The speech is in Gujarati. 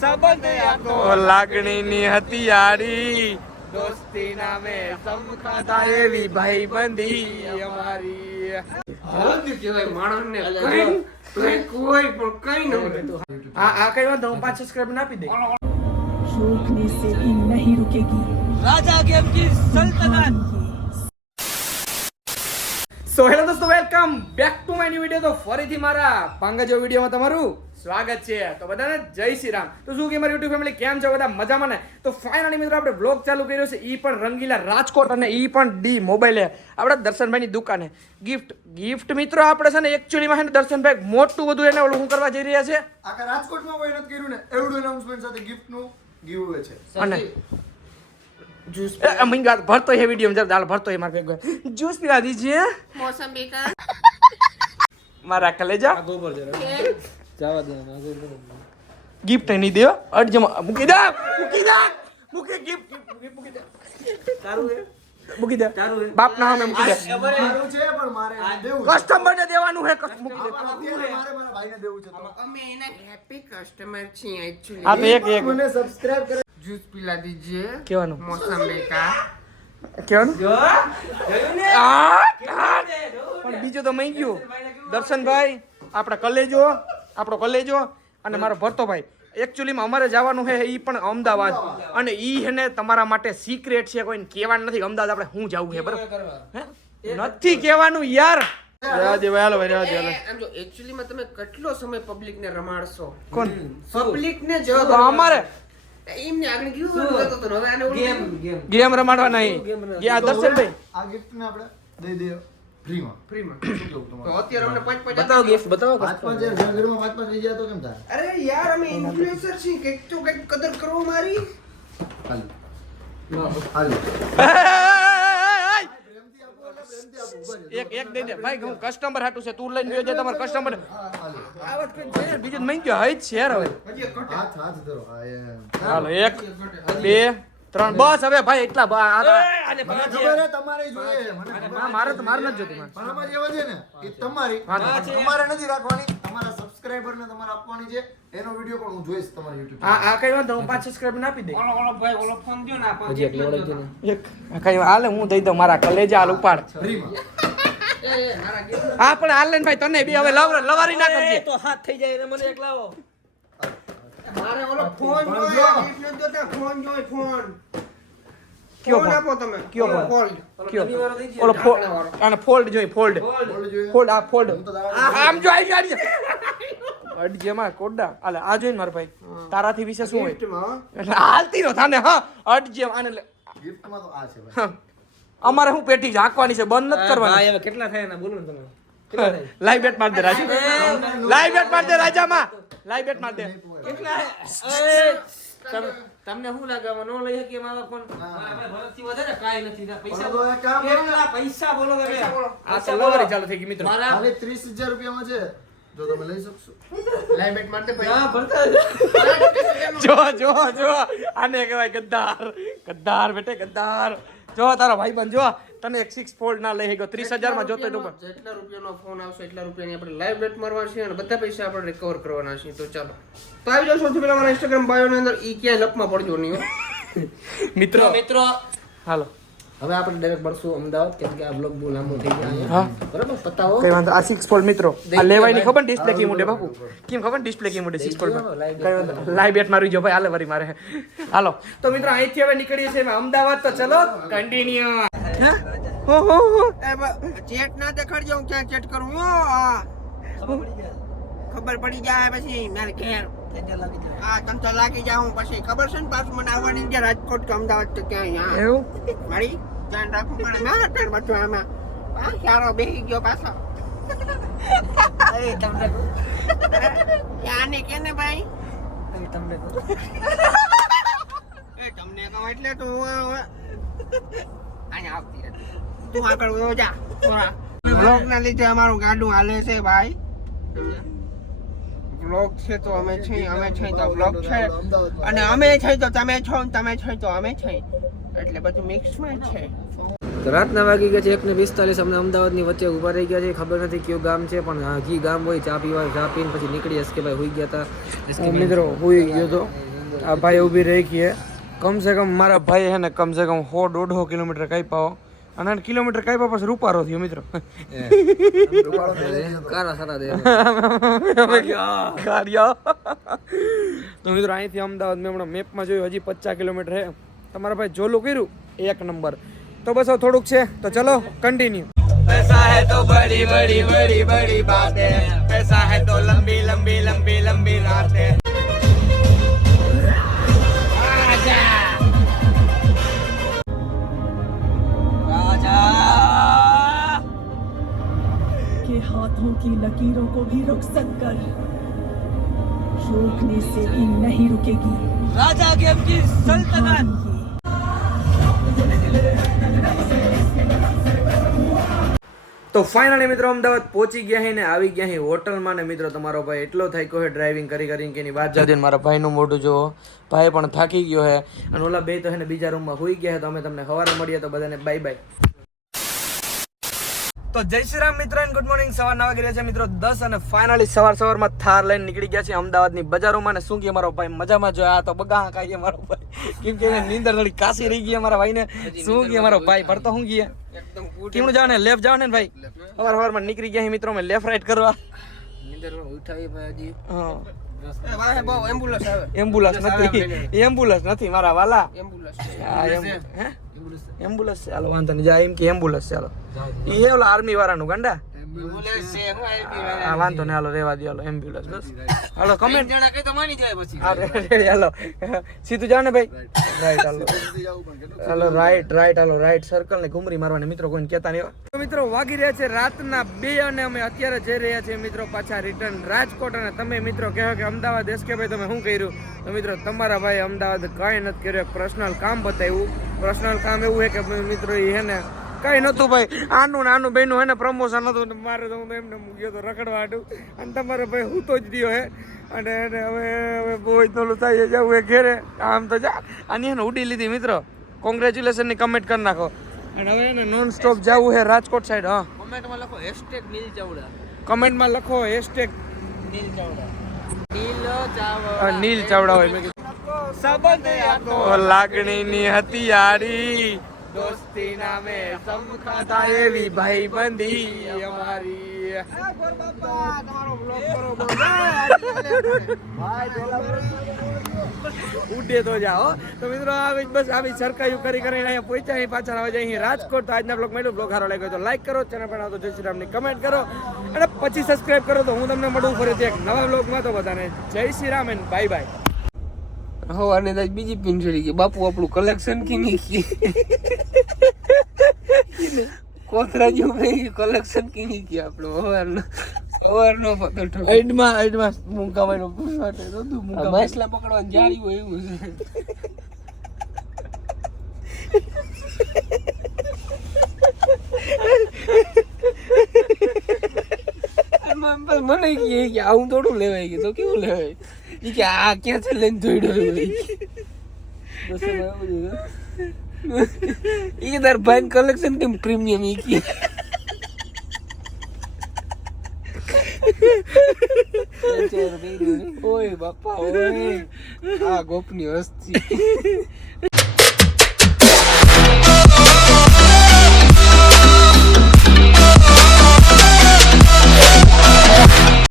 સંબંધ આખો લાગણીની હથિયારી દોસ્તી નામે સમખાતા એવી ભાઈબંધી અમારી કોઈ પણ કઈ ન આ કઈ વાંધો હું 5 સબસ્ક્રાઇબ આપી દે रोकने से भी नहीं रुकेगी राजा गेम की सल्तनत સો હેલો દોસ્તો welcome back to my new video. તો ફરીથી મારા પાંગા જેવો વિડિયોમાં તમારું સ્વાગત છે. તો બધાને જય શ્રી રામ. તો શું કે મારી યુટ્યુબ ફેમિલી કેમ છો બધા મજામાં ને? તો ફાઇનલી મિત્રો આપણે બ્લોગ ચાલુ કર્યો છે ઈ પણ રંગીલા રાજકોટ અને ઈ પણ ડી મોબાઈલે આપણા દર્શનભાઈની દુકાને ગિફ્ટ મિત્રો આપણે છે ને એકચ્યુઅલીમાં છે ને દર્શનભાઈ મોટું બધું એને ઓલું કરવા જઈ રહ્યા છે. આખા રાજકોટમાં કોઈ નથી કર્યું ને એવડું અનાઉન્સમેન્ટ સાથે ગિફ્ટનું ગિવઅવે છે. અને जूस मंगा भरतो है वीडियो में जब दाल भरतो है मार पे जूस पिला दीजिए मौसमी का मारा कलेजा गोबर जरा जावा दे ना गोबर गिफ्ट नहीं दियो अट जमा मुकी दे मुकी गिफ्ट मुकी दे तारू है मुकी दे तारू है बाप ना हमें मुकी दे મારું છે પણ મારે દેવું છે. કસ્ટમર ને દેવાનું હે મુકી દે અત્યારે મારે મારા ભાઈને દેવું છે તો અમે એના હેપી કસ્ટમર છીએ एक्चुअली હા તો એક મને સબસ્ક્રાઇબ કરે. जूस पिला दीजिए કેવાનું मौसमी का કેવાનું પણ બીજું તો મઈ ગયું દર્શનભાઈ આપણા કલેજો અને મારો ભરતોભાઈ એકચ્યુઅલીમાં અમારે જવાનું છે ઈ પણ અમદાવાદ અને ઈ હેને તમારા માટે સિક્રેટ છે કોઈને કહેવાનું નથી અમદાવાદ આપણે હું જવું છે બરાબર નથી કહેવાનું યાર રાજે હાલો ભાઈ રાજે હાલો આમ જો एक्चुअली માં તમે કેટલો સમય પબ્લિક ને રમાડશો કોણ પબ્લિક ને જો તો અમારે એમને આગળ ગયું તો તો હવે આને ઓલું ગેમ રમાડવા નહીં ગયા દર્શનભાઈ આ ગિફ્ટ ને આપણે દઈ દઈએ ફ્રીમાં. ફ્રીમાં શું કેવું તો તમારું? અત્યારે અમને 5 બતાવો ગિફ્ટ બતાવો પાંચ પાંચ હજાર ઘરમાં પાંચ પાંચ લઈ જાય તો કેમ થાય? અરે યાર અમે ઇન્ફ્લુએન્સર છીએ કંઈક તો કંઈક કદર કરો મારી હાલો હાલો પ્રેમથી આપો એટલે પ્રેમથી આપો. ઉભા રહો. એક દઈ દે ભાઈ હું કસ્ટમર હાટું છે તું લઈને ગયો છે તમારો કસ્ટમર હાલો આ વાત કઈ છે બીજું મઈ ગયો હઈ જ છે યાર હવે હજી ઘટે હાથ ધરો. હા એમ. હાલો 1 2 3 બસ હવે ભાઈ એટલા મને ખબર હે તમારે જોઈએ. મને ખબર. મારે તો મારે નથી જોતું પણ આમાં જેવા છે ને એ તમારી હા, તમારે નથી રાખવાની, તમારા સબસ્ક્રાઇબર ને તમારે આપવાની છે. એનો વિડિયો પણ હું જોઈશ તમારી YouTube આ કઈ વાંધો હું 5 સબસ્ક્રાઇબ આપી દે ઓલો ભાઈ ઓલો ફોન દયો ને આપો હજી એક કઈ હાલે હું દઈ દઉં મારા કલેજા હાલ ઉપાડ ફ્રીમાં. મારા ગેમ હા પણ હાલ ને ભાઈ તને બી હવે લવારી ના કરજે તો હાથ થઈ જાય ને મને એક લાવો મારે ઓલો ફોન પણ જોયો જો. ગિફ્ટ નથી જોતા ફોન જોય ફોન કયો ફોન ફોન? આપો તમે કયો ફોન? ફોલ્ડ કયો ઓલો ફોલ્ડ આને ફોલ્ડ જોઈ ફોલ્ડ બોલો જોઈએ. ફોલ્ડ આ ફોલ્ડ હું તો દાવા આમ જો આવી ગાડી અડજે માં કોડા હાલે આ જોઈને માર ભાઈ તારાથી વિશે શું હોય ગિફ્ટમાં એટલે હાલતી નો થાને હા અડજે આને ગિફ્ટમાં તો આ છે ભાઈ. હા. અમારે હું પેટી ઝાંકવાની છે બંધ નથી કરવાની હવે કેટલા થાય ને બોલો ને તમે લાઈવ બેટ માર દે રાજા લાઈવ બેટ માર દે રાજામાં લાઈવ બેટ માર દે કેટલા તમને શું લાગે નો લઈ શકીએ મારા ફોન ભરતથી વધારે કાઈ નથી પૈસા પણ તો એક કામ કરો ને. કેટલા પૈસા બોલો તમે આ તો લવારી ચાલુ થઈ ગઈ મિત્રો મારા ખાલી 30,000 રૂપિયામાં છે જો તમે લઈ શકશો. લાઈવ બેટ મારતે ભાઈ જો આને કહેવાય ગદ્દાર બેટે ગદ્દાર જો તારો ભાઈ બન જો તને એક 6 ફોલ્ડ ના લઈ ગયો 30,000 માં જોતો એટલું પણ જેટલા રૂપિયાનો ફોન આવશે એટલા રૂપિયાની આપણે લાઈવ બેટ મારવા છે અને બધા પૈસા આપણે રિકવર કરવાના છે તો ચાલો તો આવી જાવ સૌથી પહેલા મારા ઇન્સ્ટાગ્રામ બાયો ની અંદર ઈ ક્યાંય લપમાં પડજો નહીં હો. મિત્રો હાલો હવે આપણે ડાયરેક્ટ મળશું અમદાવાદ કેમ કે આ બ્લોગ બહુ લાંબો થઈ ગયો હા. અહીંયા બરાબર પતાવો કઈ વાંધો આ 6 ફોલ્ડ મિત્રો આ લેવાયની ખબર ડિસ્પ્લે કી મુડે બાપુ કેમ ખબર ડિસ્પ્લે કી મુડે 6 ફોલ્ડ કઈ વાંધો લાઈવ બેટ મારી જો ભાઈ હાલે વરી મારે હાલો તો મિત્રો અહીંથી હવે નીકળીએ છીએ અમદાવાદ તો ચલો કન્ટિન્યુ હો ચેટ ના દેખાડજો હું ક્યાં ચેટ કરું હો ખબર પડી જાય પછી મારે ઘેર હા તમ તો લાગી જાવ હું પછી ખબર છે ને પાછું મને આવવાની છે રાજકોટ કે અમદાવાદ તો ક્યાંય હા એવું મારી ધ્યાન રાખવું પડે ના પેડ બધું આમાં આ સારો બેસી ગયો પાછો તમને આને કેને ભાઈ તમને તમને કહું એટલે તો અહીંયા આવતી હતી તું આગળ વયો જા બ્લોગ ના લીધે અમારું ગાડું હાલે છે ભાઈ બ્લોગ છે તો અમે છે તો બ્લોગ છે અને અમે છે તો તમે છો ને તમે છો તો અમે છે એટલે બધું મિક્સમાં જ છે તો રાતના વાગી ગયા છે 1:45. અમને અમદાવાદની વચ્ચે ઊભા રહી ગયા છે. ખબર નથી કયું ગામ છે, પણ જી ગામ હોય ચા પીવા, ચા પીને પછી નીકળી એસકે ભાઈ હોઈ ગયા હતા. મિત્રો હોઈ ગયો તો આ ભાઈ ઊભી રહી ગઈ કમ સે કમ મારા ભાઈ હે ને કમ સે કમ 100-150 કિલોમીટર કાપ્યા અને 8 કિલોમીટર કાપ્યા પછી રૂપારો થયો મિત્રો. કારા સારા દે તો મિત્રો અહીંથી અમદાવાદ મેં હમણાં મેપમાં જોયું હજી 50 કિલોમીટર હે. તમારા ભાઈ જોલું કર્યું 1 નંબર. તો બસ હવે થોડુંક છે તો ચલો કન્ટિન્યુ. पैसा है तो बड़ी बड़ी बड़ी बड़ी बातें, पैसा है तो लंबी लंबी लंबी लंबी रातें. के हाथों की लकीरों को भी रुखसत कर, रोकने से भी नहीं रुकेगी राजा गेम की सल्तनत. તો ફાઇનલી મિત્રો અમદાવાદ પહોંચી ગયા હે ને આવી ગયા હે હોટલમાં ને મિત્રો તમારો ભાઈ એટલો થાક્યો હે ડ્રાઇવિંગ કરી કરીને કે એની વાત જાતી. મારા ભાઈનું મોઢું જો ભાઈ પણ થાકી ગયો હે અને ઓલા બે તો હે ને બીજા રૂમમાં હોઈ ગયા હે. તો અમે તમને સવારે મળીએ તો બધાને બાય બાય. તો જય શ્રી રામ મિત્રો એન્ડ ગુડ મોર્નિંગ. સવાર 9 વાગી રહ્યા છે મિત્રો 10 અને ફાઇનલી સવારમાં થાર લઈને નીકળી ગયા છે અમદાવાદની બજારોમાં. ને શું કે મારો ભાઈ મજામાં જો આ તો બગા કાઈએ મારો ભાઈ કેમ કે નીંદર થોડી કાસી રહી ગઈ મારા ભાઈને. શું કે મારો ભાઈ ભરતો શું ગયા કેમનું જાવ ને લેફ્ટ જાવ ને ભાઈ સવારમાં નીકળી ગયા મિત્રો અમે લેફ્ટ રાઈટ કરવા. ઉઠાવી ભાઈ એમ્બ્યુલન્સ આવે. એમ્બ્યુલન્સ નથી મારા વાલા. એમ્બ્યુલન્સ એમ્બ્યુલન્સ ચાલો વાંધો નહીં જા એમ કે એમ્બ્યુલન્સ ચાલો એ હે ઓલા આર્મી વાળાનું ગાંડા. હા વાંધો નહીં હાલો રેવા દો હાલો એમ્બ્યુલન્સ બસ હાલો કમેન્ટ જણા કઈ તો માની જાય પછી. હાલો સીધું જાવ ને ભાઈ રાઈટ હાલો રાઈટ હાલો રાઈટ સર્કલ ને ઘુમરી મારવાની મિત્રો કોઈને કહેતા નહીં. તો મિત્રો વાગી રહ્યા છે રાતના 2 અને અમે અત્યારે જઈ રહ્યા છીએ મિત્રો પાછા રિટર્ન રાજકોટ. અને તમે મિત્રો કહો કે અમદાવાદ એસકે ભાઈ તમે શું કર્યું? તો મિત્રો તમારા ભાઈ અમદાવાદ કાંઈ નથી કર્યું. પર્સનલ કામ બતાવ્યું. પર્સનલ કામ એવું છે કે મિત્રો એ હે ને કઈ નતું ભાઈ આનું બેનું હે ને પ્રમોશન હતું મારે તો હું એમને ગયો તો રખડવા હાટું અને તમારો ભાઈ હું તો જ દિયો હે અને હવે બહુ જ નોલું થાય જવું એ ઘેરે આમ તો જા આની હે ને ઉડી લીધી મિત્રો. કોંગ્રેચ્યુલેશન ની કમેન્ટ કરી નાખો. અને હવે એને નોન સ્ટોપ જવું છે રાજકોટ સાઈડ. હા કોમેન્ટમાં લખો #નીલ ચાવડા. કમેન્ટમાં લખો #નીલ ચાવડા. નીલ ચાવડા હોય મેં કીધું સંબંધ લાગણીની હથિયારી દોસ્તી નામે સમખાતા એવી ભાઈબંધી અમારી. ઉડે તો જાઓ. તો મિત્રો આવી બસ આવી સરકાયું કરી કરીને અહીંયા પહોંચ્યા અહીં પાછળ આવે છે અહીં રાજકોટ. તો આજના બ્લોગ મળ્યું. બ્લોગ સારો લાગ્યો તો લાઈક કરો, ચેનલ પર આવતો જય શ્રી રામની કમેન્ટ કરો અને પછી સબસ્ક્રાઇબ કરો. તો હું તમને મળું ફરીથી એક નવા બ્લોગમાં. તો બધાને જય Shri Ram and bye bye. હવાને તો બીજી પિન ચડી ગઈ. બાપુ આપણું કલેક્શન કી નહીં કોથરા જેવું ભાઈ કલેક્શન કી નહીં કે આપણું હવારનો પકડો એડમાં મુંકાવાનો પૂછવાટે નતું મુંકા માછલા પકડવાની જાળી હોય એવું છે. મને કે આવું થોડું લેવાય કે તો કેવું લેવાય કે આ ક્યાંથી લઈને દોડ્યો એ કે તાર ભાઈ કલેક્શન કેમ પ્રીમિયમ એ કે ઓય બાપા ઓય આ ગોપની હસ્તી